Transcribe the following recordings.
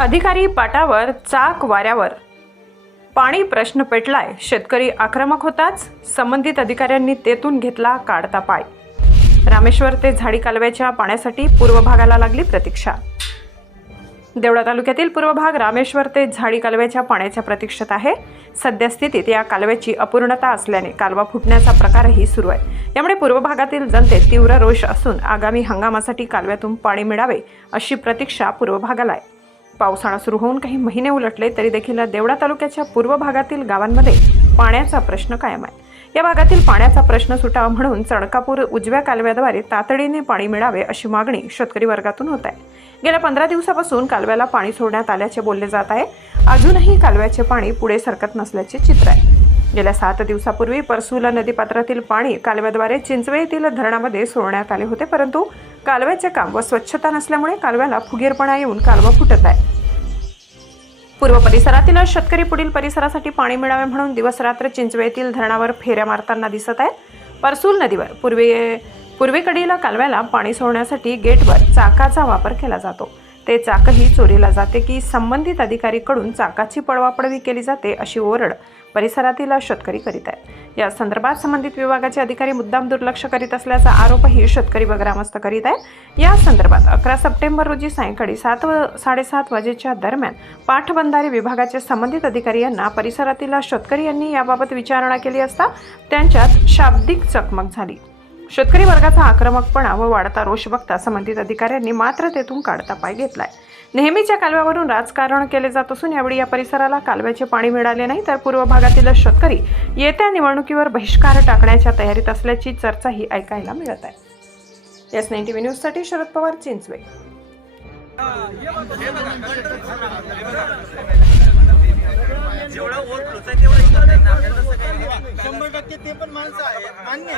अधिकारी पाटावर चाक वाऱ्यावर. पाणी प्रश्न पेटलाय. शेतकरी आक्रमक होताच संबंधित अधिकाऱ्यांनी तेथून घेतला काढता पाय. रामेश्वर ते झाडी कालव्याच्या पाण्यासाठी पूर्व भागाला लागली प्रतीक्षा. देवळा तालुक्यातील पूर्व भाग रामेश्वर ते झाडी कालव्याच्या पाण्याच्या प्रतीक्षेत आहे. सध्या स्थितीत या कालव्याची अपूर्णता असल्याने कालवा फुटण्याचा प्रकारही सुरू आहे. यामुळे पूर्व भागातील जनतेत तीव्र रोष असून आगामी हंगामासाठी कालव्यातून पाणी मिळावे अशी प्रतीक्षा पूर्व भागाला आहे. पावसाळा सुरू होऊन काही महिने उलटले तरी देखील देवळा तालुक्याच्या पूर्व भागातील गावांमध्ये पाण्याचा प्रश्न कायम आहे. या भागातील पाण्याचा प्रश्न सुटावा म्हणून चणकापूर उजव्या कालव्याद्वारे तातडीने पाणी मिळावे अशी मागणी शेतकरी वर्गातून होत आहे. गेल्या पंधरा दिवसापासून कालव्याला पाणी सोडण्यात आल्याचे बोलले जात आहे. अजूनही कालव्याचे पाणी पुढे सरकत नसल्याचे चित्र आहे. गेल्या सात दिवसापूर्वी परसुला नदीपात्रातील पाणी कालव्याद्वारे चिंचवे येथील धरणामध्ये सोडण्यात आले होते परंतु कालव्याचे काम व स्वच्छता नसल्यामुळे कालव्याला फुगीरपणा येऊन कालवा फुटत आहे पूर्व परिसरातील शेतकरी पुढील परिसरासाठी पाणी मिळावे म्हणून दिवसरात्र चिंचवे येथील धरणावर फेऱ्या मारताना दिसत आहेत. परसूल नदीवर पूर्वे पूर्वेकडील कालव्याला पाणी सोडण्यासाठी गेटवर चाकाचा वापर केला जातो. ते चाकही चोरीला जाते की संबंधित अधिकारीकडून चाकाची पळवापळवी केली जाते अशी ओरड परिसरातील शेतकरी करीत आहेत. या संदर्भात संबंधित विभागाचे अधिकारी मुद्दाम दुर्लक्ष करीत असल्याचा आरोपही शेतकरी व ग्रामस्थ करीत आहेत. या संदर्भात अकरा सप्टेंबर रोजी सायंकाळी सात व साडेसात वाजेच्या दरम्यान पाठबंधारे विभागाचे संबंधित अधिकारी यांना परिसरातील शेतकरी यांनी याबाबत विचारणा केली असता त्यांच्यात शाब्दिक चकमक झाली. शेतकरी वर्गाचा आक्रमकपणा व वाढता रोष बघता संबंधित अधिकाऱ्यांनी मात्र तेथून काढता पाय घेतलाय. नेहमीच्या कालव्यावरून राजकारण केले जात असून यावेळी या परिसराला कालव्याचे पाणी मिळाले नाही तर पूर्व भागातील शेतकरी येत्या निवडणुकीवर बहिष्कार टाकण्याच्या तयारीत असल्याची चर्चाही ऐकायला मिळत आहे. एस नाईन टी व्ही न्यूजसाठी शरद पवार चिंचवे शंभर टक्के ते पण माणसं आहेत. मान्य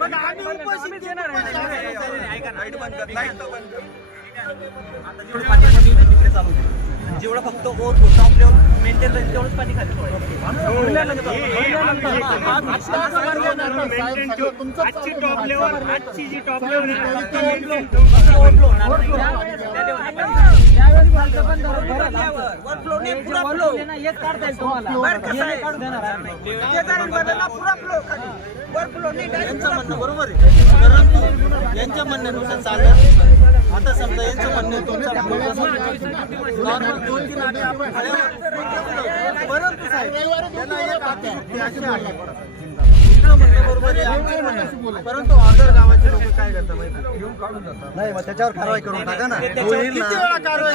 पण आम्ही नाही, नाही, ऐका ना, लाइट बंद कर, लाइट बंद कर. आता जेवढं पाणी कमी होईल तिकडे चालू होईल. जेवढं फक्त ओव्हरफ्लो टॉपलेवर मेंटेन राहील तेवढंच पाणी खाली. आजची टॉप लेवल आजची जी टॉप लेवल ओव्हरफ्लो होणार. बरोबर आहे. परंतु यांच्या म्हणण्यानुसार चालत. आता समजा यांचं म्हणणं तुमचं नॉर्मल दोन तीन आठे आपण. परंतु साहेब त्यांना एक अशी परंतु ऑर्डर गावाचे लोक काय करतात नाही मग त्याच्यावर कारवाई करून टाका ना. किती वेळा कारवाई